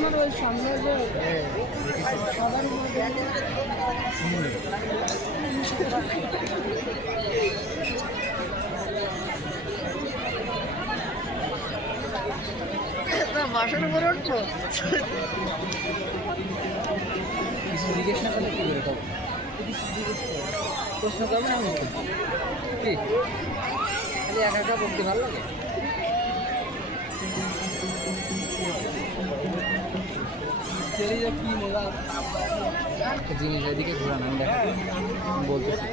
আপনার ওই সামনে যে সাধারণ বাসার উপরে উঠবো কিছু জিজ্ঞেস না করলে কি করে করবো? প্রশ্ন করবে না আমি কি খালি একা একা বলতে ভালো লাগে? কি মজা একটা জিনিস এদিকে ঘোরানো আমি দেখা বলতেছি।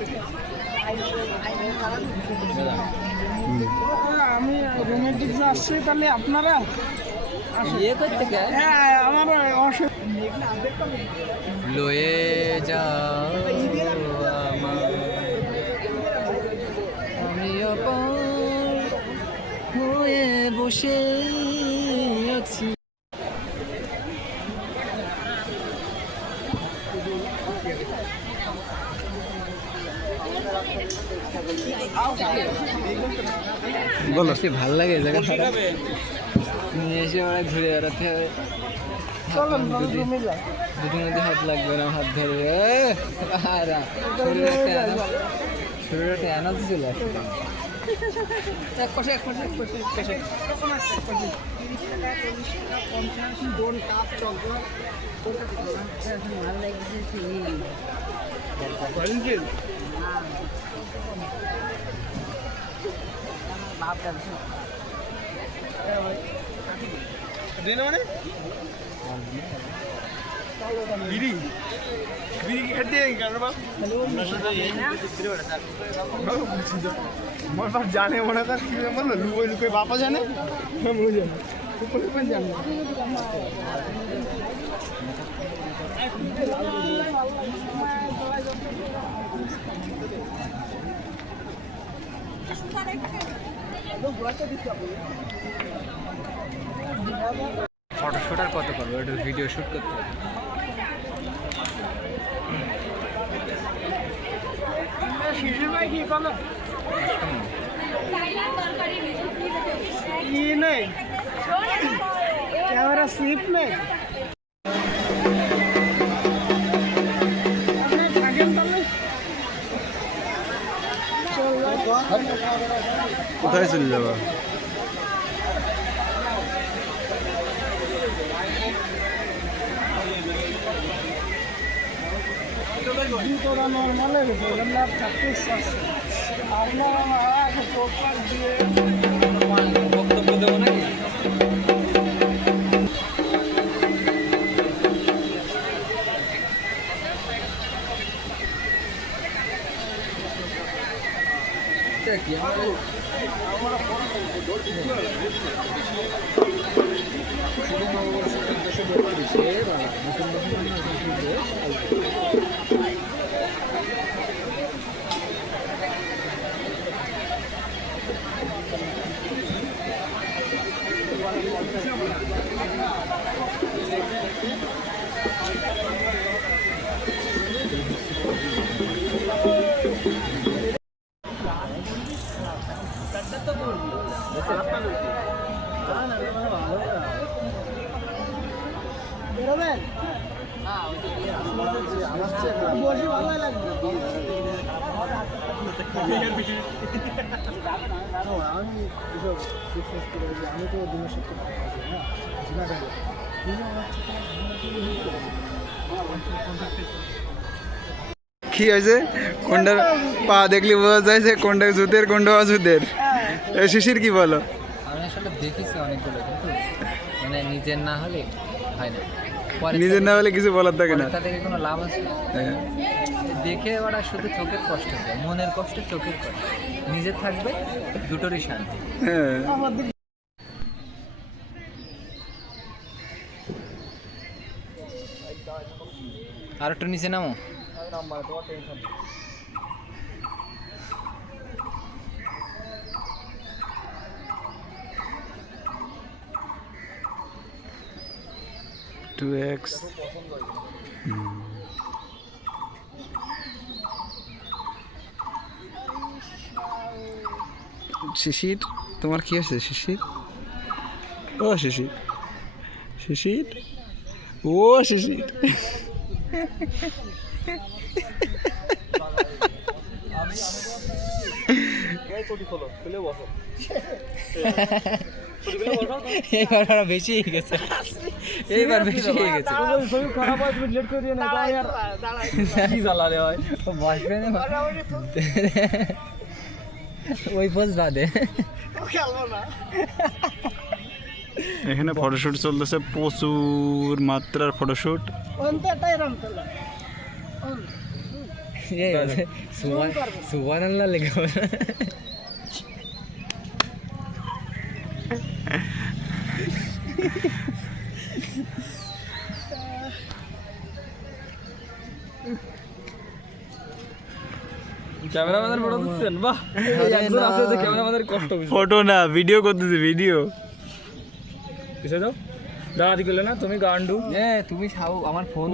আমি রুমের দিকে আসছি, তাহলে আপনারা ইয়ে করতে গেলে হ্যাঁ আমার লয়ে যাও আমি অপর হয়ে বসে আছি। বলো ভাল লাগে জায়গাটা নিয়ে এসে ওরা ঘুরে বেড়াতে হবে। দুটোর মধ্যে হাত লাগবে না, হাত ধরে শরীরে একটা এনার্জি চলে আসবে। মানে বিড়ি বিড়ি কি খেতে আমার বাপ জানে মনে তার কি বললো লুকোই লুকোই বাপা জানে মনে জানে জানে ফটো শুট আর কত করবো, ওটা ভিডিও শুট করতে হবে। শিশির ভাই কি বলো কি নেই ক্যামেরা স্লিপ নেই কোথায় চলে যাবো? জুতোটা নর্মাল হয়ে গেছে, এগুলো থাকতে আপনার পোপার দিয়ে বক্তব্য দেবো নাকি? কি বেরোবেন বসে ভালো লাগবে। আমি তো দিনের সত্যি কি হয়েছে? কোনটার পা দেখলে বোঝা যায় যে কোনটা জুতের কোনটা অজুতের। শিশির কি বলো? আমি আসলে দেখেছি অনেকগুলো, কিন্তু মানে নিজের না হলে হয় না। নিজের না হলে কিছু বলার থাকে না, তা থেকে কোনো লাভ আছে না। দেখে ওরা শুধু চোখের কষ্ট দেয়, মনের কষ্ট, চোখের কষ্ট। নিজে থাকবে দুটোরই শান্তি। হ্যাঁ আর একটু নিচে নামো। টু এক্স শিশির, তোমার কি আছে শিশির? ও শিশির, শিশির ও শিশির এইবার আরো বেশি হয়ে গেছে, এইবার বেশি হয়ে গেছে। শরীর খারাপ হয় তুমি লেট করে দিও না তাই আর কি জ্বালা রে হয় বসবে না ওই পোজ বাদে। এখানে ফটোশুট চলতেছে, প্রচুর মাত্রার ফটোশুট। সুবহানাল্লাহ লেখা ক্যামেরাম্যানের ফটো দিচ্ছেন? বাহ, একজন আছে যে ক্যামেরাম্যানের কষ্ট বুঝে। ফটো না, ভিডিও করতেছে, ভিডিও। কিসে যাও দাঁড়াতি করলে না তুমি গান্ডু তুমি খাও আমার ফোন